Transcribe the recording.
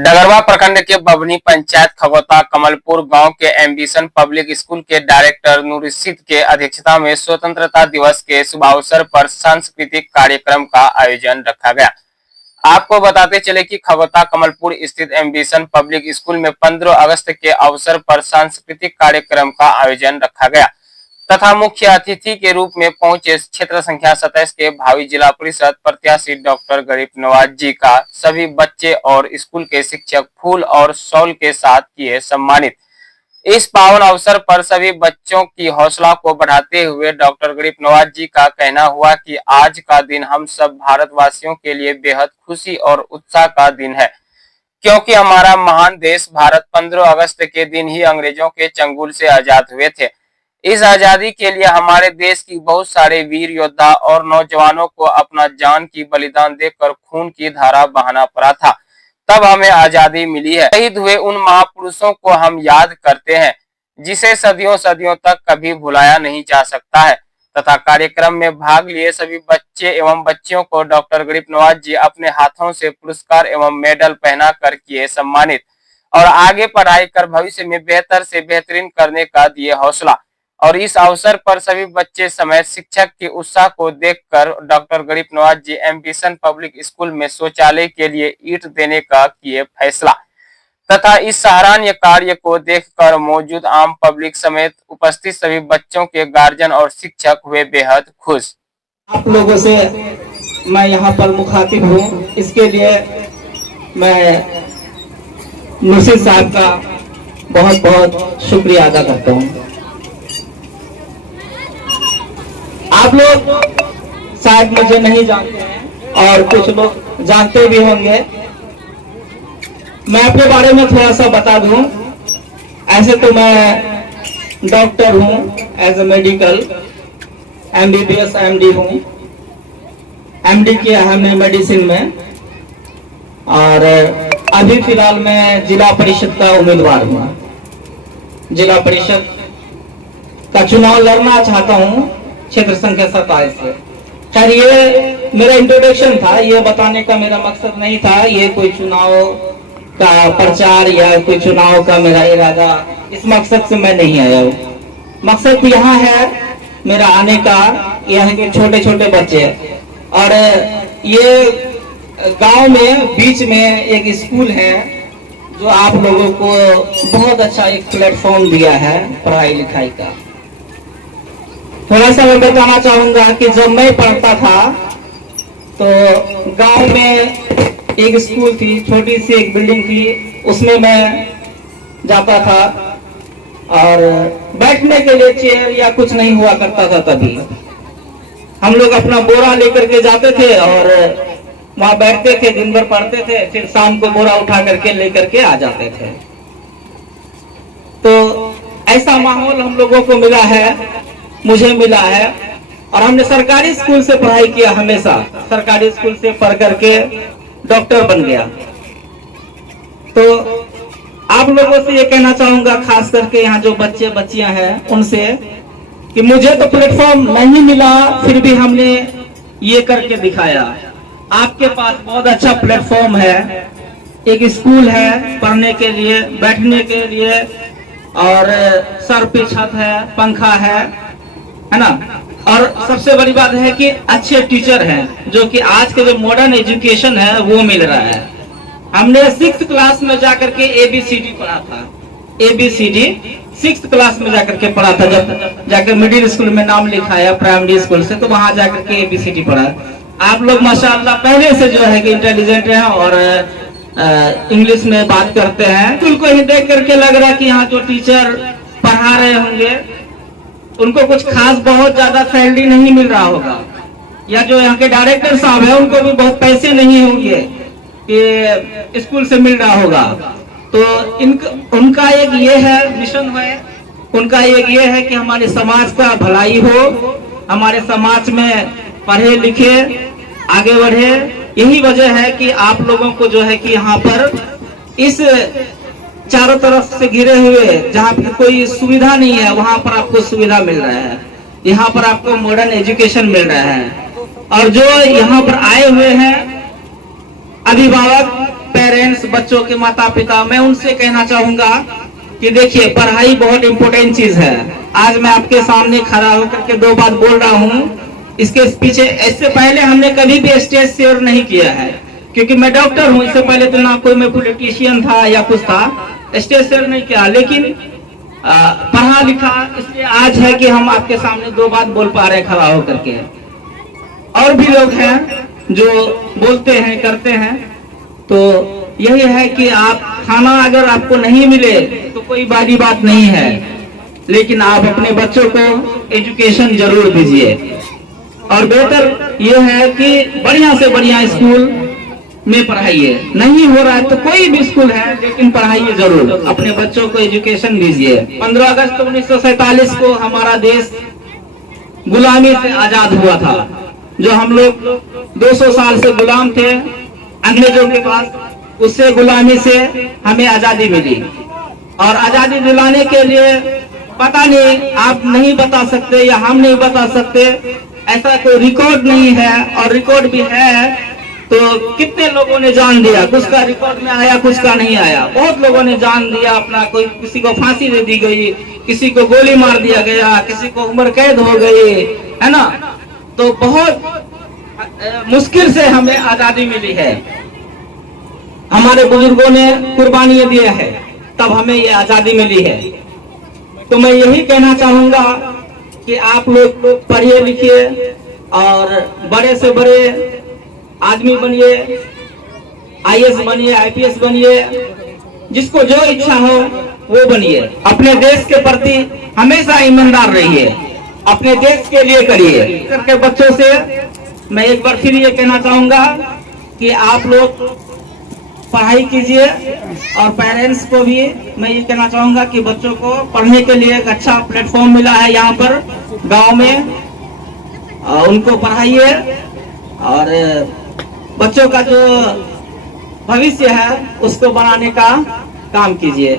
डगरवा प्रखंड के बभनी पंचायत खगोता कमलपुर गांव के एम्बिशन पब्लिक स्कूल के डायरेक्टर नूररशीद के अध्यक्षता में स्वतंत्रता दिवस के शुभ अवसर पर सांस्कृतिक कार्यक्रम का आयोजन रखा गया। आपको बताते चले कि खगोता कमलपुर स्थित एम्बिशन पब्लिक स्कूल में 15 अगस्त के अवसर पर सांस्कृतिक कार्यक्रम का आयोजन रखा गया तथा मुख्य अतिथि के रूप में पहुंचे क्षेत्र संख्या 27 के भावी जिला परिषद प्रत्याशी डॉक्टर गरीब नवाज जी का सभी बच्चे और स्कूल के शिक्षक फूल और शॉल के साथ किए सम्मानित। इस पावन अवसर पर सभी बच्चों की हौसला को बढ़ाते हुए डॉक्टर गरीब नवाज जी का कहना हुआ कि आज का दिन हम सब भारतवासियों के लिए बेहद खुशी और उत्साह का दिन है, क्योंकि हमारा महान देश भारत 15 अगस्त के दिन ही अंग्रेजों के चंगुल से आजाद हुए थे। इस आजादी के लिए हमारे देश की बहुत सारे वीर योद्धा और नौजवानों को अपना जान की बलिदान देकर खून की धारा बहाना पड़ा था, तब हमें आजादी मिली है। शहीद हुए उन महापुरुषों को हम याद करते हैं जिसे सदियों सदियों तक कभी भुलाया नहीं जा सकता है। तथा कार्यक्रम में भाग लिए सभी बच्चे एवं बच्चियों को डॉक्टर गरीब नवाज जी अपने हाथों से पुरस्कार एवं मेडल पहना कर किए सम्मानित और आगे पढ़ाई कर भविष्य में बेहतर से बेहतरीन करने का दिए हौसला। और इस अवसर पर सभी बच्चे समेत शिक्षक के उत्साह को देखकर डॉक्टर गरीब नवाज जी एम्बिशन पब्लिक स्कूल में शौचालय के लिए ईंट देने का किए फैसला तथा इस सराहनीय कार्य को देखकर मौजूद आम पब्लिक समेत उपस्थित सभी बच्चों के गार्जियन और शिक्षक हुए बेहद खुश। आप लोगों से मैं यहाँ पर मुखातिब हूँ, इसके लिए मैं नूररशीद साहब का बहुत बहुत शुक्रिया अदा करता हूँ। आप लोग शायद मुझे नहीं जानते हैं और कुछ लोग जानते भी होंगे। मैं अपने बारे में थोड़ा सा बता दूं। ऐसे तो मैं डॉक्टर हूं, as a medical MBBS MD हूं। MD किया है हमने मेडिसिन में और अभी फिलहाल मैं जिला परिषद का उम्मीदवार हूं। जिला परिषद का चुनाव लड़ना चाहता हूं क्षेत्र संख्या 27 से। खैर ये मेरा इंट्रोडक्शन था, ये बताने का मेरा मकसद नहीं था, ये कोई चुनाव का प्रचार या कोई चुनाव का मेरा इरादा, इस मकसद से मैं नहीं आया हूँ। मकसद यहाँ है मेरा आने का, यहाँ के छोटे छोटे बच्चे और ये गांव में बीच में एक स्कूल है जो आप लोगों को बहुत अच्छा एक प्लेटफॉर्म दिया है पढ़ाई लिखाई का। थोड़ा सा मैं बताना चाहूंगा कि जब मैं पढ़ता था तो गांव में एक स्कूल थी, छोटी सी एक बिल्डिंग थी, उसमें मैं जाता था और बैठने के लिए चेयर या कुछ नहीं हुआ करता था। तभी हम लोग अपना बोरा लेकर के जाते थे और वहां बैठते थे, दिन भर पढ़ते थे, फिर शाम को बोरा उठा करके लेकर के आ जाते थे। तो ऐसा माहौल हम लोगों को मिला है, मुझे मिला है और हमने सरकारी स्कूल से पढ़ाई किया, हमेशा सरकारी स्कूल से पढ़ करके डॉक्टर बन गया। तो आप लोगों से ये कहना चाहूंगा, खास करके यहाँ जो बच्चे बच्चियां हैं उनसे, कि मुझे तो प्लेटफॉर्म नहीं मिला, फिर भी हमने ये करके दिखाया। आपके पास बहुत अच्छा प्लेटफॉर्म है, एक स्कूल है पढ़ने के लिए, बैठने के लिए और सर पे छत है, पंखा है ना। और सबसे बड़ी बात है कि अच्छे टीचर हैं, जो कि आज के जो मॉडर्न एजुकेशन है वो मिल रहा है। हमने 6th क्लास में जाकर के ABCD पढ़ा था, ABCD 6th क्लास में जाकर के पढ़ा था। जब जाकर मिडिल स्कूल में नाम लिखाया प्राइमरी स्कूल से, तो वहां जाकर के ABCD पढ़ा। आप लोग माशाअल्लाह पहले से जो है कि इंटेलिजेंट हैं और इंग्लिश में बात करते हैं। स्कूल को ही देख करके लग रहा है कि यहाँ जो टीचर पढ़ा रहे होंगे उनको कुछ खास बहुत ज्यादा सैलरी नहीं मिल रहा होगा, या जो यहाँ के डायरेक्टर साहब है उनको भी बहुत पैसे नहीं होंगे कि स्कूल से मिल रहा होगा। तो उनका एक ये है मिशन है, उनका एक ये है कि हमारे समाज का भलाई हो, हमारे समाज में पढ़े लिखे आगे बढ़े। यही वजह है कि आप लोगों को जो है कि यहाँ पर इस चारों तरफ से घिरे हुए जहाँ पर कोई सुविधा नहीं है वहां पर आपको सुविधा मिल रहा है, यहाँ पर आपको मॉडर्न एजुकेशन मिल रहा है। और जो यहाँ पर आए हुए हैं अभिभावक, पेरेंट्स, बच्चों के माता पिता, मैं उनसे कहना चाहूंगा कि देखिए पढ़ाई बहुत इंपॉर्टेंट चीज है। आज मैं आपके सामने खड़ा होकर के दो बात बोल रहा हूँ, इसके पीछे इससे पहले हमने कभी भी स्टेज शेयर नहीं किया है, क्योंकि मैं डॉक्टर हूँ। इससे पहले तो ना कोई मैं पॉलिटिशियन था या कुछ था, स्टेज शेयर नहीं किया। लेकिन पढ़ा लिखा इसलिए आज है कि हम आपके सामने दो बात बोल पा रहे खड़ा होकर के। और भी लोग हैं जो बोलते हैं, करते हैं। तो यही है कि आप खाना अगर आपको नहीं मिले तो कोई बड़ी बात नहीं है, लेकिन आप अपने बच्चों को एजुकेशन जरूर दीजिए। और बेहतर यह है कि बढ़िया से बढ़िया स्कूल में पढ़ाइए। नहीं हो रहा है तो कोई भी स्कूल है, लेकिन पढ़ाइए जरूर, अपने बच्चों को एजुकेशन दीजिए। 15 अगस्त 1947 को हमारा देश गुलामी से आजाद हुआ था। जो हम लोग 200 साल से गुलाम थे अंग्रेजों के पास, उससे गुलामी से हमें आजादी मिली। और आजादी दिलाने के लिए पता नहीं, आप नहीं बता सकते या हम नहीं बता सकते, ऐसा कोई रिकॉर्ड नहीं है। और रिकॉर्ड भी है तो कितने लोगों ने जान दिया, कुछ का रिकॉर्ड में आया, कुछ का नहीं आया। बहुत लोगों ने जान दिया अपना, कोई किसी को फांसी दे दी गई, किसी को गोली मार दिया गया, किसी को उम्र कैद हो गई, है ना। तो बहुत मुश्किल से हमें आजादी मिली है। हमारे बुजुर्गों ने कुर्बानियां दिया है, तब हमें ये आजादी मिली है। तो मैं यही कहना चाहूंगा कि आप लोग पढ़िए लिखिए और बड़े से बड़े आदमी बनिए, आईएएस बनिए, आईपीएस बनिए, जिसको जो इच्छा हो वो बनिए। अपने देश के प्रति हमेशा ईमानदार रहिए, अपने देश के लिए करिए। करके बच्चों से मैं एक बार फिर ये कहना चाहूंगा कि आप लोग पढ़ाई कीजिए। और पेरेंट्स को भी मैं ये कहना चाहूंगा कि बच्चों को पढ़ने के लिए एक अच्छा प्लेटफॉर्म मिला है यहाँ पर गांव में, उनको पढ़ाइए और बच्चों का जो भविष्य है उसको बनाने का काम कीजिए।